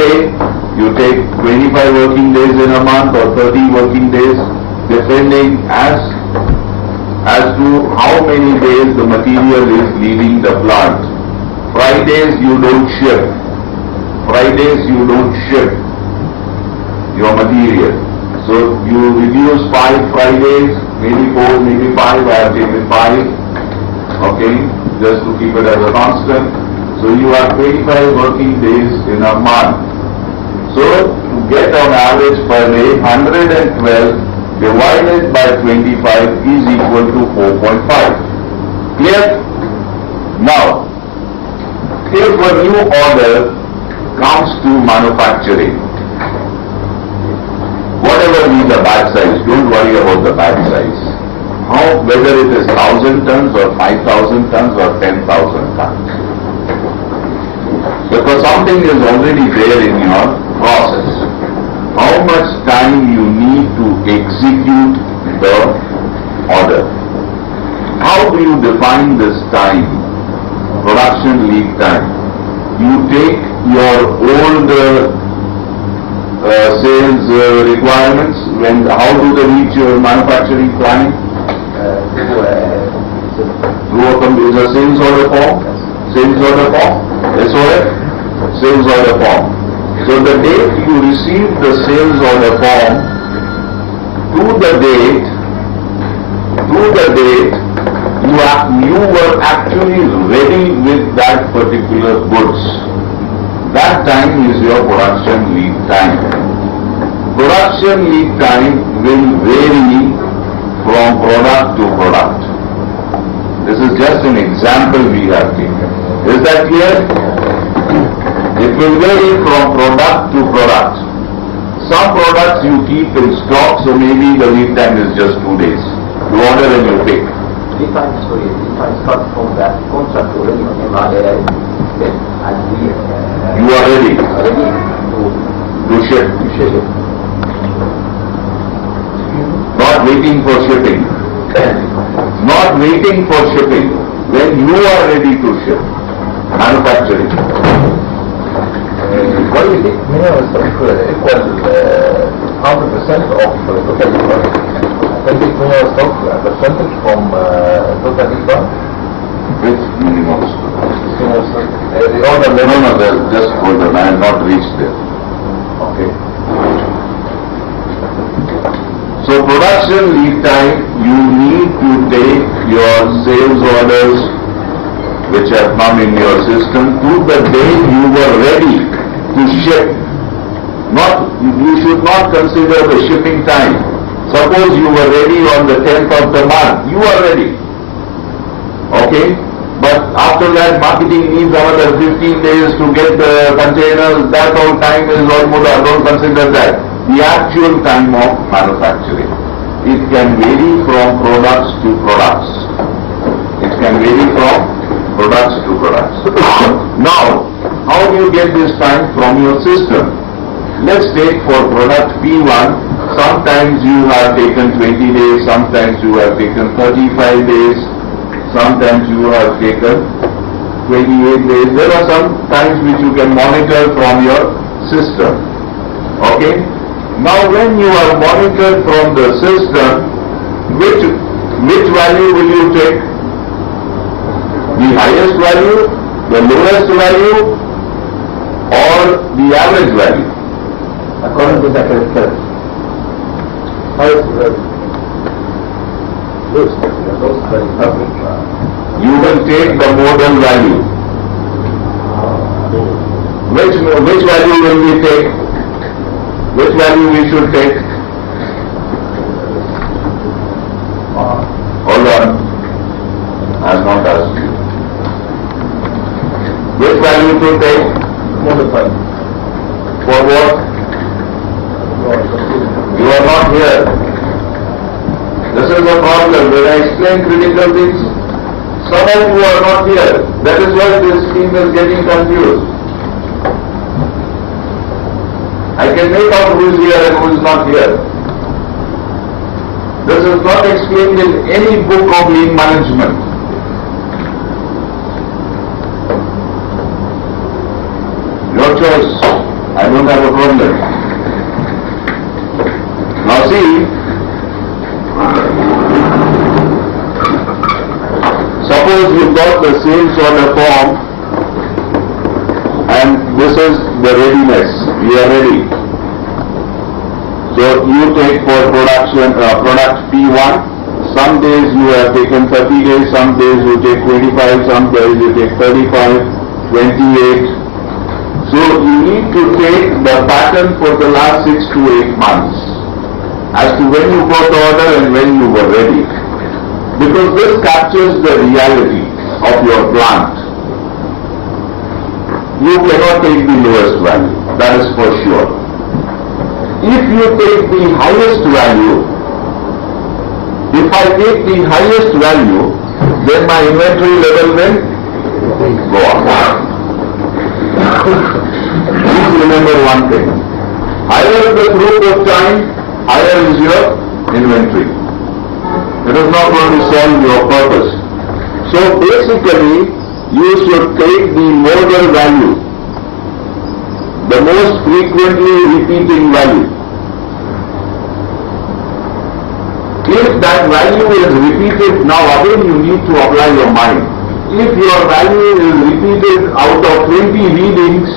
day, you take 25 working days in a month or 30 working days, depending as to how many days the material is leaving the plant. Fridays you don't ship. Fridays you don't ship your material. So you reduce 5 Fridays, maybe 4, maybe 5, I have taken 5, okay, just to keep it as a constant. So you have 25 working days in a month. So to get on average per day, 112 divided by 25 is equal to 4.5. Clear? Now, if a new order comes to manufacturing, whatever be the batch size, don't worry about the batch size. Whether it is 1,000 tons or 5,000 tons or 10,000 tons. Because something is already there in your process. How much time you need to execute the order? How do you define this time? Production lead time. You take your old sales requirements. How do they reach your manufacturing client? Through a sales order form. Sales order form. SOF. Sales order form. So the date you receive the sales order form, to the date, you were actually ready with that particular goods. That time is your production lead time. Production lead time will vary from product to product. This is just an example we have taken. Is that clear? It will vary from product to product. Some products you keep in stock, so maybe the lead time is just 2 days. You order and you pick. If I start from that contract already on MRA, then I'll be you are ready to ship. Not waiting for shipping. Not waiting for shipping. When you are ready to ship. Manufacturing. What do you think minimum stock equal 100% of total income? Can you take minimum stock percentage from total income? Which minimum stock? Minimum stock. No, just hold on, I have not reached there. Okay. So production lead time, you need to take your sales orders which have come in your system to the day you were ready to ship. You should not consider the shipping time. Suppose you were ready on the 10th of the month, you are ready. Okay? But after that, marketing needs another 15 days to get the containers. That whole time is almost, I don't consider that. The actual time of manufacturing. It can vary from products to products. It can vary from products to products. Now, how do you get this time from your system? Let's take for product P1, sometimes you have taken 20 days, sometimes you have taken 35 days, sometimes you have taken 28 days. There are some times which you can monitor from your system. Okay? Now when you are monitored from the system, which value will you take? The highest value, the lowest value, or the average value? According to the character. Highest value. Lowest value. You will take the modal value. Which value will we take? Which value we should take? Hold on. I have not asked you. Which value to take? Modified. For what? You are not here. This is the problem. When I explain critical things, some of you are not here. That is why this team is getting confused. I can make out who is here and who is not here. This is not explained in any book of lean management. Your choice. I don't problem. Now see, suppose you got the sales order form and this is the readiness, you are ready. So you take for production, product P1, some days you have taken 30 days, some days you take 25, some days you take 35, 28. So you need to take the pattern for the last 6 to 8 months as to when you got order and when you were ready. Because this captures the reality of your plant. You cannot take the lowest value, that is for sure. If you take the highest value, if I take the highest value, then my inventory level will go up. Please remember one thing. Higher the throughput time, higher is your inventory. It is not going to solve your purpose. So basically, you should take the modal value, the most frequently repeating value. If that value is repeated, now again you need to apply your mind. If your value is repeated out of 20 readings,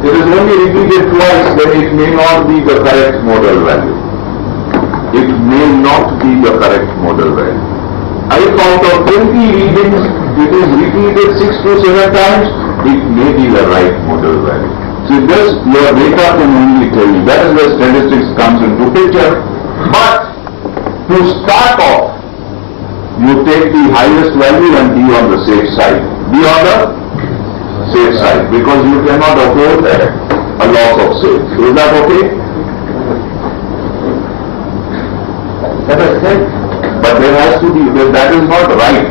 it is only repeated twice, then it may not be the correct modal value. It may not be the correct modal value. If out of 20 readings, it is repeated 6 to 7 times, it may be the right modal value. See, this your data can only tell you. That is where statistics comes into picture. But to start off, you take the highest value and be on the safe side. Be on the safe side, because you cannot afford a loss of sales. Is that okay? That is said. But there has to be, that is not right.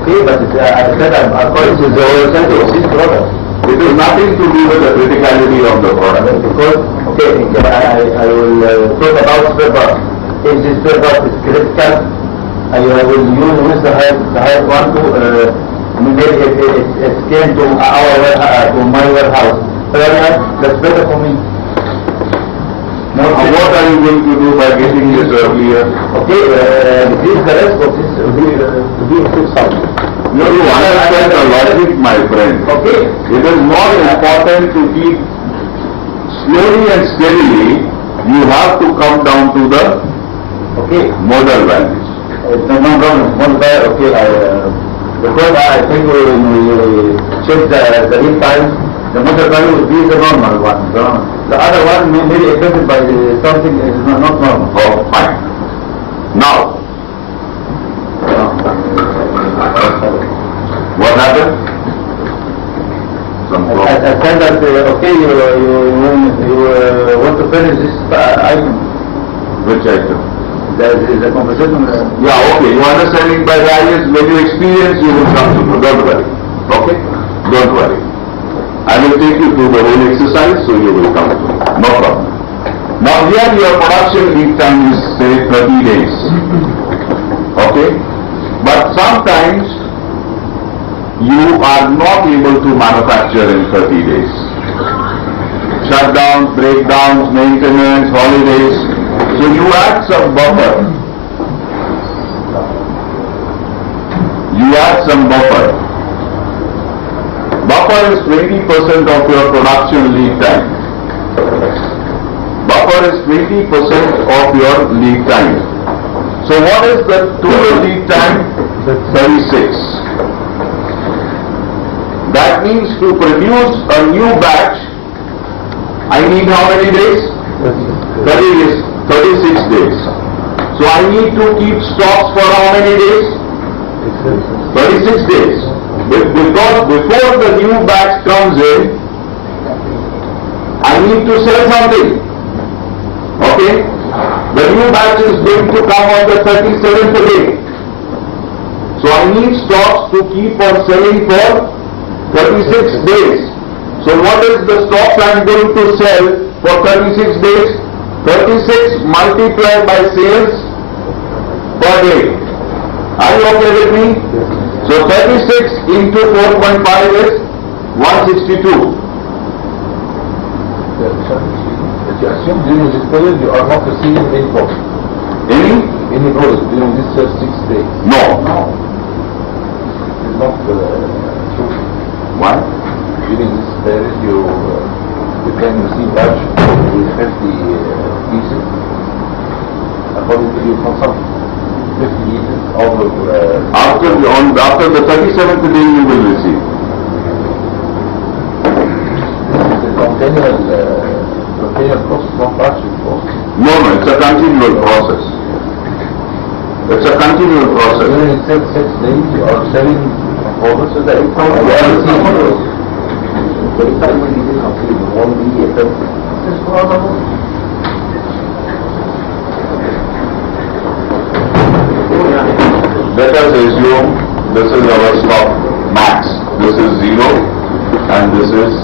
Okay, but I said according to the result of this product. It is nothing to do with the criticality of the product. Because, okay, I will talk about spare part. If this spare part is critical, I will use the higher one to maybe it came to my warehouse. That's better for me. Now, what are you going to do by getting this earlier? Okay, this is the rest of this to be 6,000. No, you understand the logic, my friend. Okay. It is more important to keep slowly and steadily, you have to come down to the modal values. No problem. Okay, because I think when we check the lead time, the modal value will be the normal one. The other one may be affected by something is not normal. Oh, fine. Now, what happened? Some problem. I said that, okay, you want to finish this item. Which item? There is a conversation. Yeah, okay. You understanding by values, when you experience, you will come to know. Don't worry. Okay? Don't worry. I will take you through the whole exercise, so you will come to know. No problem. Now here your production lead time is, say, 30 days. Okay? But sometimes, you are not able to manufacture in 30 days. Shutdowns, breakdowns, maintenance, holidays. So you add some buffer. You add some buffer. Buffer is 20% of your production lead time. Buffer is 20% of your lead time. So what is the total lead time? 36. That means to produce a new batch, I need how many days? 36 days. So I need to keep stocks for how many days? 36 days. Because before the new batch comes in, I need to sell something. Okay? The new batch is going to come on the 37th day. So I need stocks to keep on selling for 36 days. So what is the stock I am going to sell for 36 days? 36 multiplied by sales per day. Are you okay with me? So 36 into 4.5 is 162. But you assume during this period you are not receiving any profit, Any? any profit during this first 6 days. No. It's not true. Why? During this period you can receive batch with 50 pieces according to your consumption. 50 pieces out of After the 37th day you will receive. this is a continual process, not batching process. No, it's a continual process. It's a continual process. During the 6 days you are selling products a day. You are receiving Every time we need to complete, it won't be effective. Let us assume this is our stock max. This is 0 and this is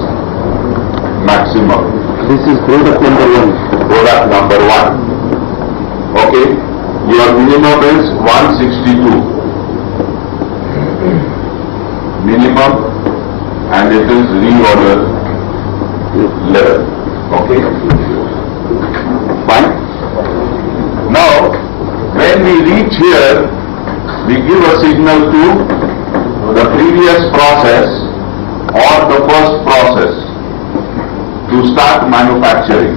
maximum. This is product number 1. Product number 1. Okay? Your minimum is 162. Minimum, and it is reorder level. Okay? Fine? Now, when we reach here, we give a signal to the previous process or the first process to start manufacturing.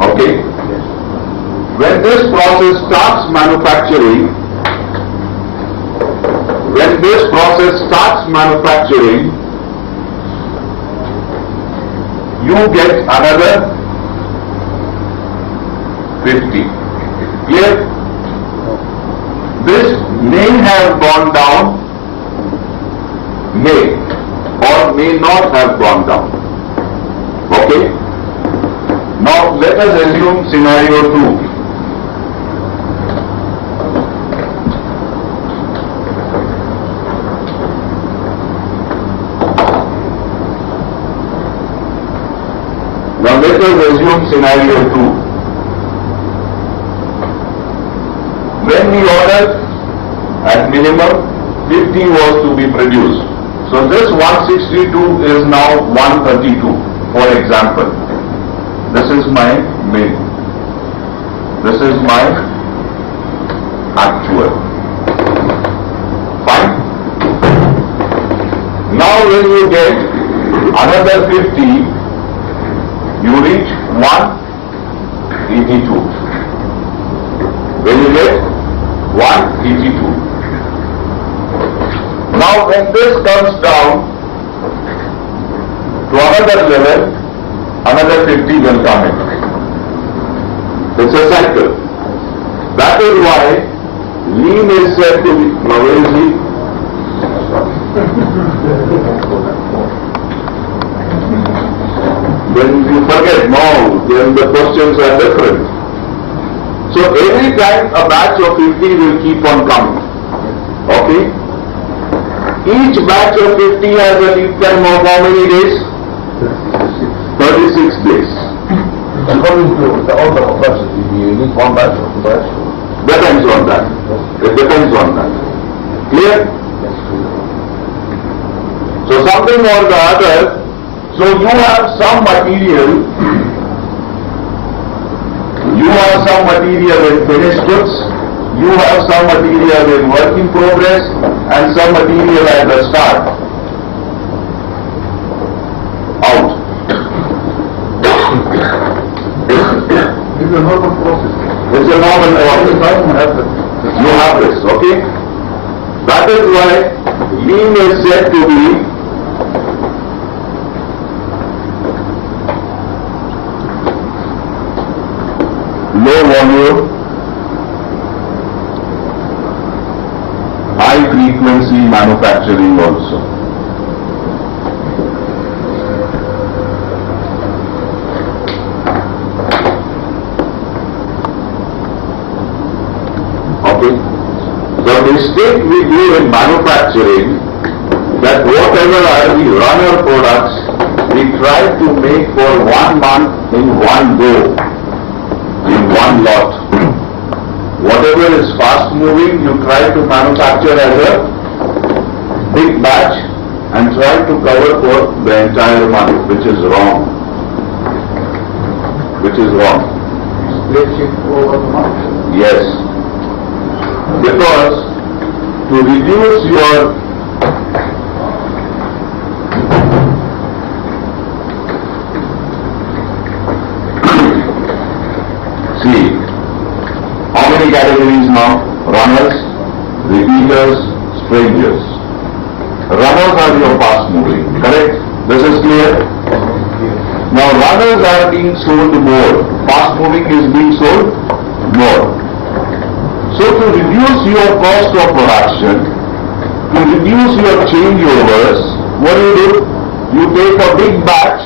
Okay? When this process starts manufacturing, you get another 50. Clear? This may have gone down, may or may not have gone down. Okay? Now let us assume scenario 2. Now let us assume scenario 2. When we ordered at minimum 50 was to be produced. So this 162 is now 132, for example. This is my min. This is my actual. Fine. Now when you get another 50, you reach 182. When you get 182. Now when this comes down to another level, another 50 will come in. It's a cycle. That is why lean is said to be, now where is he? When you forget, no, then the questions are different. So every time a batch of 50 will keep on coming. Okay? Each batch of 50 has a lead time of how many days? 36 days. According to the order of batches, you need one batch of batch. Depends on that. It depends on that. Clear? So something or the other, so you have some material, in finished goods, you have some material in work in progress, and some material at the start. Out. This is a normal process. It's a normal process. You have this, okay? That is why lean is said to be low volume, high frequency manufacturing also. Okay? The mistake we do in manufacturing, that whatever are the runner products, we try to make for 1 month in one go, in one lot. Whatever is fast moving, you try to manufacture as a big batch and try to cover for the entire month, which is wrong. which is wrong. Split shift over the month. Yes. Because to reduce your see, how many categories now? Runners, repeaters, strangers. Runners are your fast moving, correct? This is clear? Now runners are being sold more, fast moving is being sold more. So to reduce your cost of production, to reduce your changeovers, what do? You take a big batch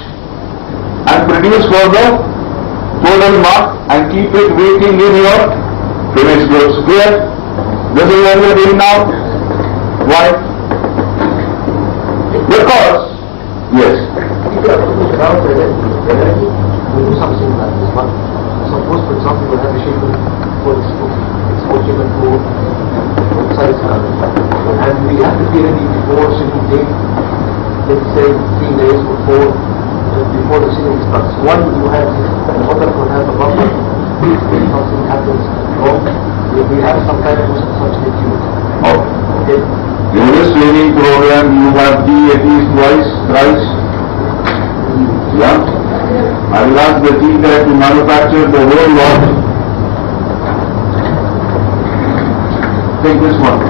and produce for the total mark and keep it waiting in your finished goods. Clear? This is what we are doing now. Why? Because, yes. If you are talking about directly, we do something like this one. Suppose, for example, we have a shipment for export shipment to outside Canada, and we have to be ready before shipping date, let's say 3 days or 4 before the shipping starts. One, you have the order to have a buffer. If something happens wrong, we have some kind of substitute. Okay. In this training program, you have tea at least twice, thrice. Yeah? I will ask the tea guy to manufacture the whole lot. Take this one.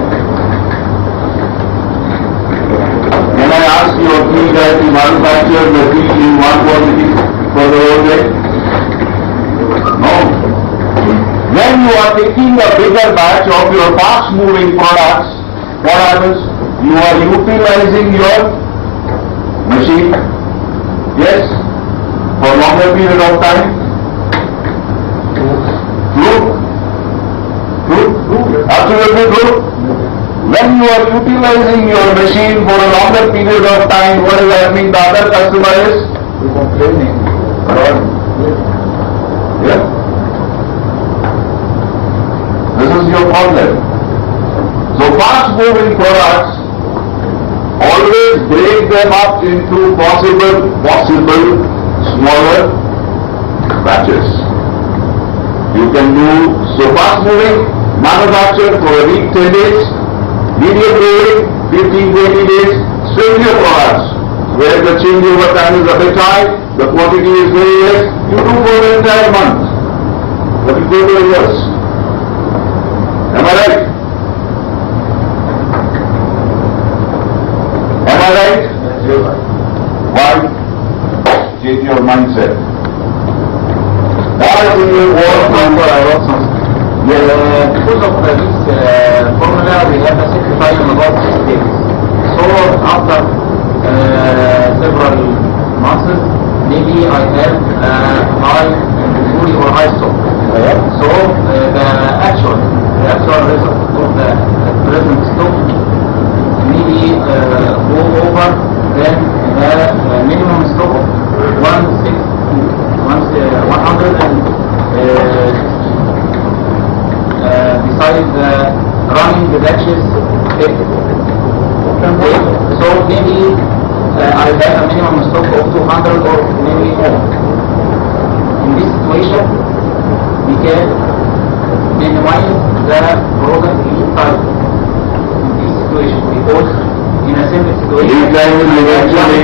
Can I ask your tea guy to manufacture the tea in one quantity for the whole day? No. When you are taking a bigger batch of your fast moving products, what happens? You are utilizing your machine. Yes? For longer period of time? True? True? Absolutely true? When you are utilizing your machine for a longer period of time, what is happening? The other customer is Complaining. Yeah? This is your problem. So fast moving products, always break them up into possible smaller batches. You can do so fast moving, manufacture for a week, 10 days, medium moving, 15-20 days, stranger products, where the changeover time is a bit high, the quantity is very less, you do for the entire month. But you go to reverse. Am I right? Am I right? Why? Change your mindset. Why do you work number? I wrote something. Because of this formula, we have a simplified in about 6 days. So after several months, maybe I have high inventory or high stock. So the actual result of the present stock maybe go over than the minimum stock of 100 and besides running the batches. So maybe I have a minimum stock of 200 or maybe more. In this situation, we can minimize the product lead time in this situation, because in a simple situation, Lead time will eventually